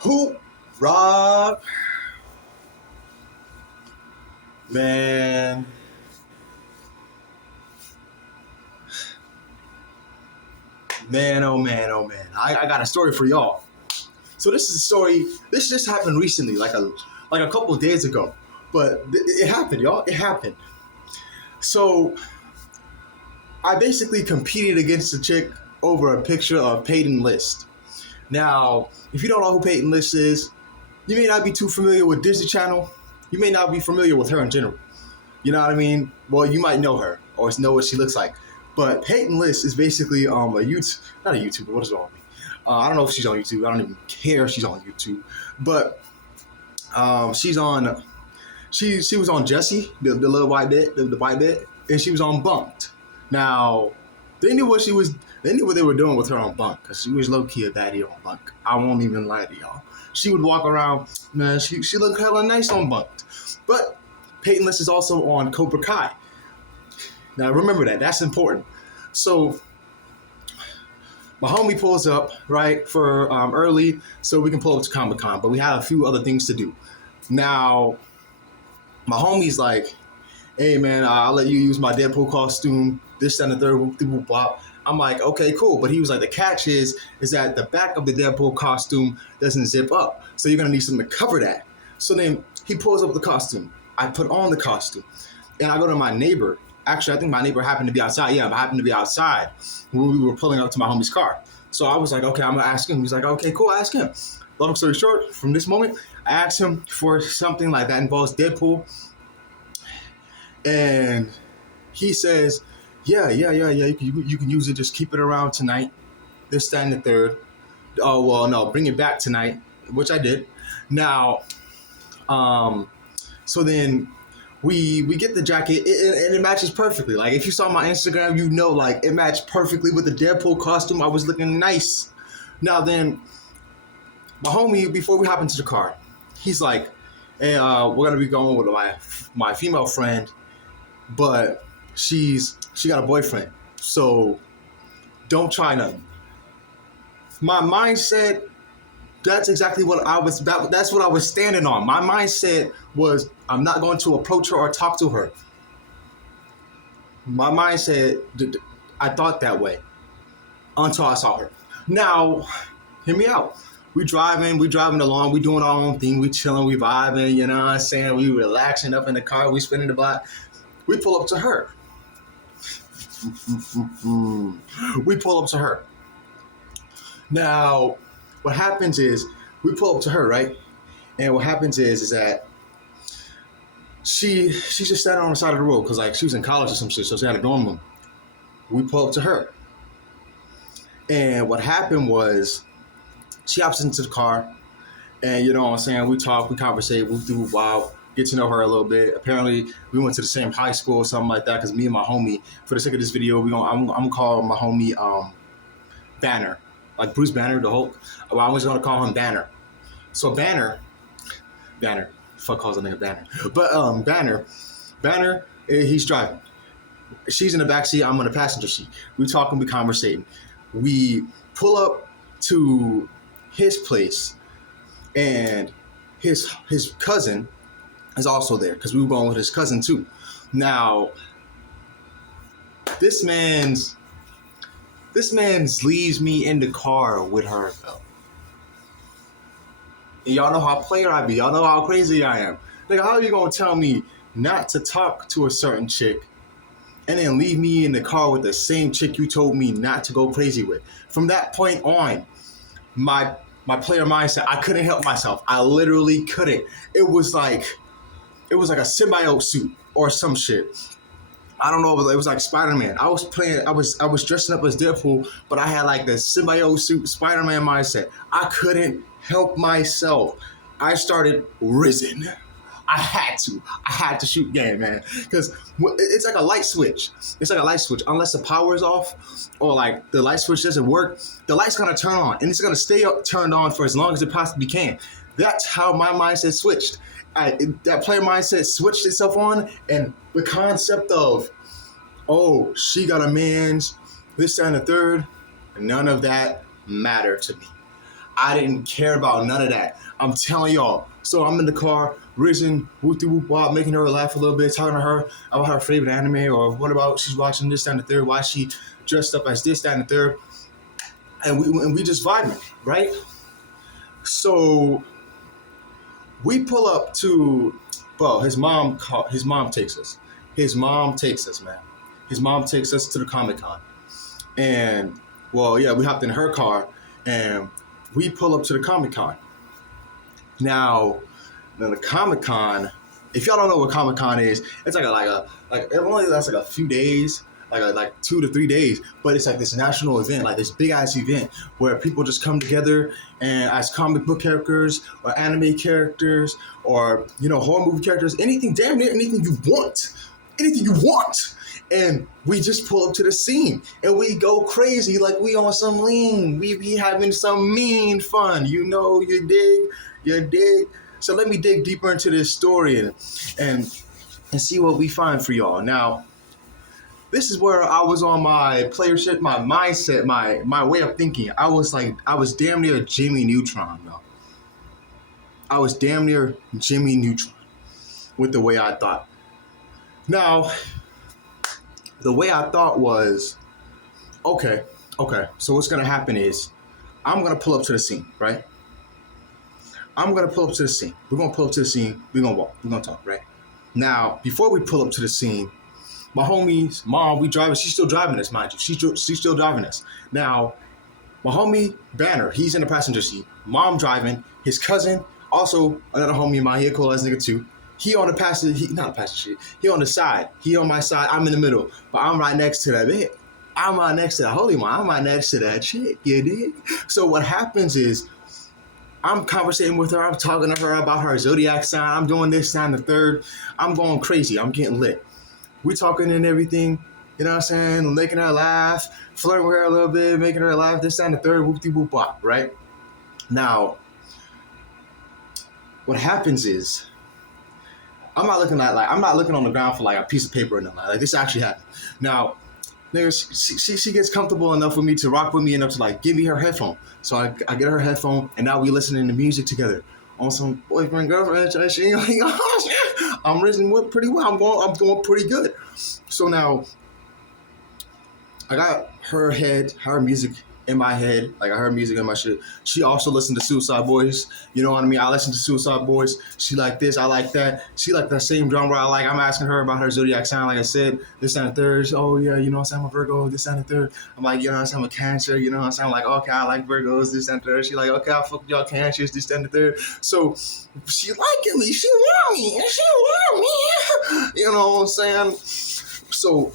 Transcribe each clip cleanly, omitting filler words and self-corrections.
Who, Rob, man, man, oh man, oh man. I got a story for y'all. So this is a story. This just happened recently, like a couple of days ago. But it happened, y'all. It happened. So I basically competed against a chick over a picture of Peyton List. Now, if you don't know who Peyton List is, you may not be too familiar with Disney Channel. You may not be familiar with her in general. You know what I mean? Well, you might know her or know what she looks like. But Peyton List is basically not a YouTuber. What is wrong with me? I don't know if she's on YouTube. I don't even care if she's on YouTube. But she's on. She was on Jessie, the little white bit, the white bit, and she was on Bunked. Now, they knew what they were doing with her on Bunk, because she was low key a baddie on Bunk. I won't even lie to y'all. She would walk around, man. She looked hella nice on Bunked. But Peyton List is also on Cobra Kai. Now remember that. That's important. So my homie pulls up right for early, so we can pull up to Comic Con. But we have a few other things to do. Now my homie's like, "Hey man, I'll let you use my Deadpool costume. This, that, and the third, whoop, whoop, wop." I'm like, "Okay, cool." But he was like, "The catch is that the back of the Deadpool costume doesn't zip up, so you're gonna need something to cover that." So then he pulls up the costume. I put on the costume, and I go to my neighbor. Actually, I think my neighbor happened to be outside. Yeah, I happened to be outside when we were pulling up to my homie's car. So I was like, "Okay, I'm gonna ask him." He's like, "Okay, cool, ask him." Long story short, from this moment, I asked him for something like that involves Deadpool, and he says, "Yeah. You can use it. Just keep it around tonight. This, that, and the third. Oh well, no, bring it back tonight," which I did. Now, so then we get the jacket, and it matches perfectly. Like if you saw my Instagram, you know, like it matched perfectly with the Deadpool costume. I was looking nice. Now then, my homie, before we hop into the car, he's like, "Hey, we're gonna be going with my female friend, but she got a boyfriend, so don't try nothing." My mindset, that's exactly what I was. That's what I was standing on. My mindset was, I'm not going to approach her or talk to her. My mindset, I thought that way until I saw her. Now, hear me out. We driving along, we doing our own thing, we chilling, we vibing, you know what I'm saying? We relaxing up in the car, we spinning the block. We pull up to her. We pull up to her. Now, what happens is, we pull up to her, right? And what happens is that she just sat on the side of the road, because like she was in college or some shit, so she had a dorm room. We pull up to her. And what happened was, she hops into the car, and you know what I'm saying, we talk, we conversate, we do wow, get to know her a little bit. Apparently, we went to the same high school or something like that, because me and my homie, for the sake of this video, I'm gonna call my homie Banner, like Bruce Banner, the Hulk. Well, I'm just gonna call him Banner. So Banner, fuck calls a nigga Banner, but Banner, he's driving. She's in the back seat, I'm in the passenger seat. We talking, we conversating. We pull up to his place, and his cousin is also there, because we were going with his cousin too. Now, this man's leaves me in the car with her though. And y'all know how player I be. Y'all know how crazy I am. Like, how are you gonna tell me not to talk to a certain chick and then leave me in the car with the same chick you told me not to go crazy with? From that point on, my player mindset, I couldn't help myself. I literally couldn't. It was like a symbiote suit or some shit. I don't know. It was like Spider-Man. I was dressing up as Deadpool, but I had like the symbiote suit Spider-Man mindset. I couldn't help myself. I started risen. I had to shoot game, man, because it's like a light switch. It's like a light switch. Unless the power is off or like the light switch doesn't work, the light's gonna turn on, and it's gonna stay turned on for as long as it possibly can. That's how my mindset switched. That player mindset switched itself on, and the concept of, oh, she got a man's, this, that, and the third, none of that mattered to me. I didn't care about none of that. I'm telling y'all. So I'm in the car, Risen, whoopty whoop wop, making her laugh a little bit, talking to her about her favorite anime, or what about she's watching this, that, and the third, why she dressed up as this, that, and the third. And we just vibing, right? So we pull up to, well, his mom takes us. His mom takes us, man. His mom takes us to the Comic-Con. And, well, yeah, we hopped in her car, and we pull up to the Comic-Con. Now the Comic-Con, if y'all don't know what Comic-Con is, it's like it only lasts like a few days, like 2 to 3 days, but it's like this national event, like this big ass event where people just come together and as comic book characters or anime characters or, you know, horror movie characters, anything, damn near anything you want. And we just pull up to the scene and we go crazy like we on some lean. We be having some mean fun. You know, you dig. So let me dig deeper into this story and see what we find for y'all. Now, this is where I was on my playership, my mindset, my way of thinking. I was damn near Jimmy Neutron, though. I was damn near Jimmy Neutron with the way I thought. Now, the way I thought was, okay, so what's going to happen is I'm going to pull up to the scene, right? I'm going to pull up to the scene. We're going to pull up to the scene. We're going to walk. We're going to talk, right? Now, before we pull up to the scene, my homie's mom, we driving. She's still driving us, mind you. She's still driving us. Now, my homie Banner, he's in the passenger seat. Mom driving. His cousin, also another homie of mine, he a cool ass nigga too. He on the passenger, not the passenger seat. He on the side. He on my side. I'm in the middle, but I'm right next to that bit. I'm right next to that holy man. I'm right next to that chick. You dig? So what happens is, I'm conversating with her. I'm talking to her about her zodiac sign. I'm doing this, sign the third. I'm going crazy. I'm getting lit. We talking and everything, you know what I'm saying? Making her laugh, flirting with her a little bit, making her laugh, this, that, and the third, whoop-de-whoop bop, right? Now, what happens is, I'm not looking on the ground for like a piece of paper or nothing. Like this actually happened. Now, she gets comfortable enough with me to rock with me enough to like give me her headphone. So I get her headphone and now we listening to music together on some boyfriend girlfriend. I'm listening pretty well. I'm going pretty good. So now I got her music in my head, like I heard music in my shit. She also listened to Suicide Boys. You know what I mean? I listen to Suicide Boys. She like this, I like that. She like that same genre I like. I'm asking her about her zodiac sign, like I said, this and the third. Oh yeah, you know what I'm saying? I'm a Virgo, this and the third. I'm like, you know what I'm saying? I'm a Cancer, you know what I'm saying? I'm like, okay, I like Virgos, this and the third. She like, okay, I fuck with y'all Cancers, this and the third. So she liking me, she want me. You know what I'm saying? So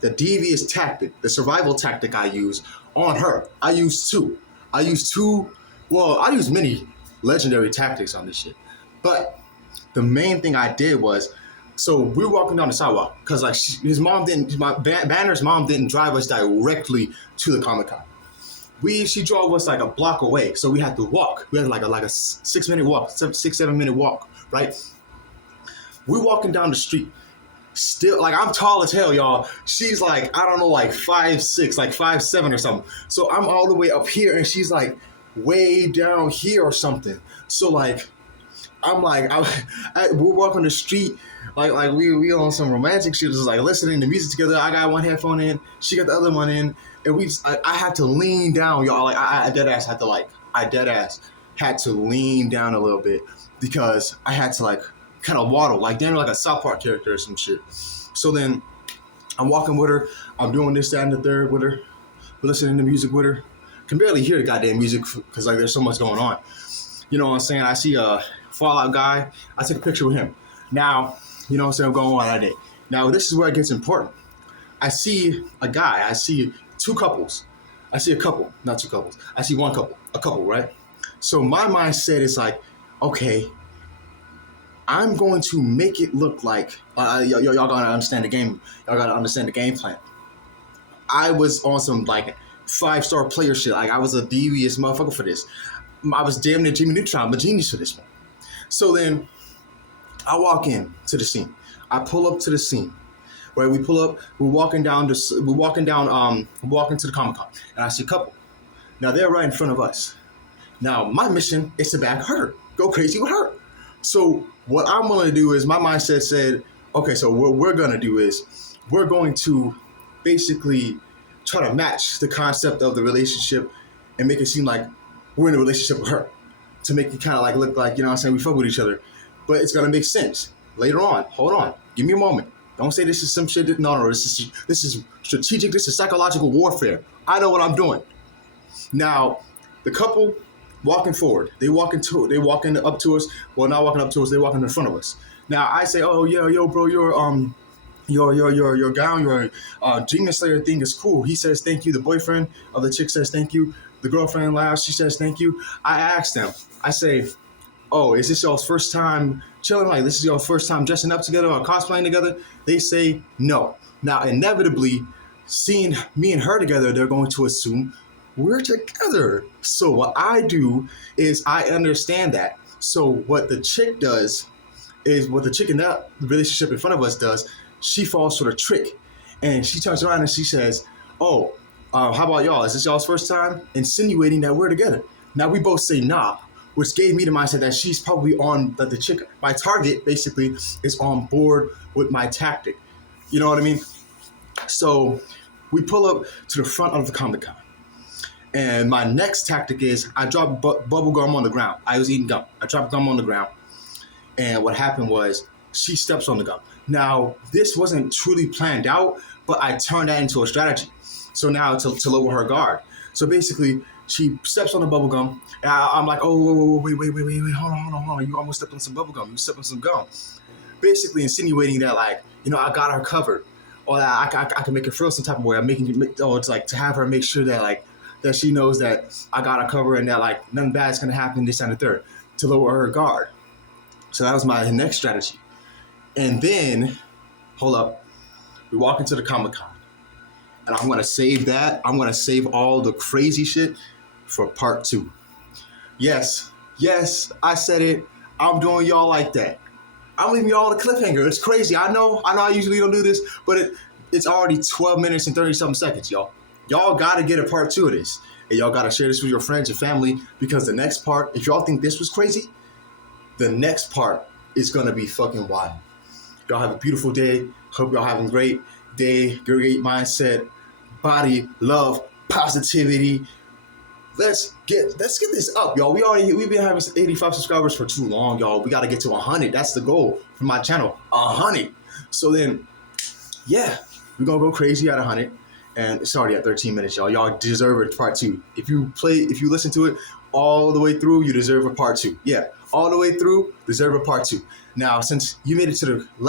the devious tactic, the survival tactic I use on her, I use many legendary tactics on this shit. But the main thing I did was, so we were walking down the sidewalk, because like Banner's mom didn't drive us directly to the Comic-Con. She drove us like a block away, so we had to walk. We had like a 6-minute walk, 6-7 minute walk, right? We're walking down the street. Still, like, I'm tall as hell, y'all. She's like, I don't know, like 5'6", like 5'7" or something. So I'm all the way up here and she's like way down here or something. So like, I'm like, we're walking the street, like we on some romantic shit, just like listening to music together. I got one headphone in, she got the other one in, and I had to lean down, y'all. Like I dead ass had to lean down a little bit because I had to like kind of waddle, like damn like a South Park character or some shit. So then I'm walking with her, I'm doing this, that, and the third with her, listening to music with her. Can barely hear the goddamn music because like there's so much going on. You know what I'm saying? I see a Fallout guy, I took a picture with him. Now, you know what I'm saying, I'm going on that day. Now this is where it gets important. I see a guy, I see two couples. I see a couple, not two couples. I see one couple, a couple, right? So my mindset is like, okay, I'm going to make it look like y'all gotta understand the game. Y'all gotta understand the game plan. I was on some like 5-star player shit. Like I was a devious motherfucker for this. I was damn near Jimmy Neutron. I'm a genius for this one. So then I walk in to the scene. I pull up to the scene. Right, we pull up. We're walking to the Comic-Con, and I see a couple. Now they're right in front of us. Now my mission is to back her, go crazy with her. So what I'm willing to do is my mindset said, okay, so what we're gonna do is we're going to basically try to match the concept of the relationship and make it seem like we're in a relationship with her, to make it kind of like look like, you know what I'm saying, we fuck with each other. But it's gonna make sense later on. Hold on, give me a moment. Don't say this is some shit. No, this is strategic. This is psychological warfare. I know what I'm doing. Now, the couple walking forward. They walking up to us. Well, not walking up to us. They walking in front of us. Now I say, oh yeah, yo, bro, your gown, your Demon Slayer thing is cool. He says thank you. The boyfriend of the chick says thank you. The girlfriend laughs. She says thank you. I ask them. I say, oh, is this y'all's first time chilling? Like, this is y'all's first time dressing up together or cosplaying together? They say no. Now, inevitably, seeing me and her together, they're going to assume we're together. So what I do is I understand that. So what the chick does is what the chick in that relationship in front of us does. She falls for the trick, and she turns around and she says, "Oh, how about y'all? Is this y'all's first time?" Insinuating that we're together. Now we both say nah, which gave me the mindset that she's probably on the chick. My target basically is on board with my tactic. You know what I mean? So we pull up to the front of the Comic-Con. And my next tactic is I drop bubble gum on the ground. I was eating gum. I dropped gum on the ground. And what happened was she steps on the gum. Now, this wasn't truly planned out, but I turned that into a strategy. So now to lower her guard. So basically, she steps on the bubble gum. And I'm like, oh, wait, hold on. You almost stepped on some bubble gum. You stepped on some gum. Basically insinuating that, like, you know, I got her covered. Or that I can make her feel some type of way. It's like to have her make sure that, like, that she knows that I got her covered and that, like, nothing bad is going to happen this and the third, to lower her guard. So that was my next strategy. And then, hold up, we walk into the Comic-Con. And I'm going to save that. I'm going to save all the crazy shit for part 2. Yes, I said it. I'm doing y'all like that. I'm leaving y'all on a cliffhanger. It's crazy. I know I usually don't do this, but it's already 12 minutes and 30-something seconds, y'all. Y'all got to get a part 2 of this. And y'all got to share this with your friends and family, because the next part, if y'all think this was crazy, the next part is going to be fucking wild. Y'all have a beautiful day. Hope y'all having a great day, great mindset, body, love, positivity. Let's get this up, y'all. We've been having 85 subscribers for too long, y'all. We got to get to 100. That's the goal for my channel, 100. So then, yeah, we're going to go crazy at 100. And it's already at 13 minutes, y'all. Y'all deserve a part 2. If you listen to it all the way through, you deserve a part 2. Yeah, all the way through, deserve a part 2. Now, since you made it to the last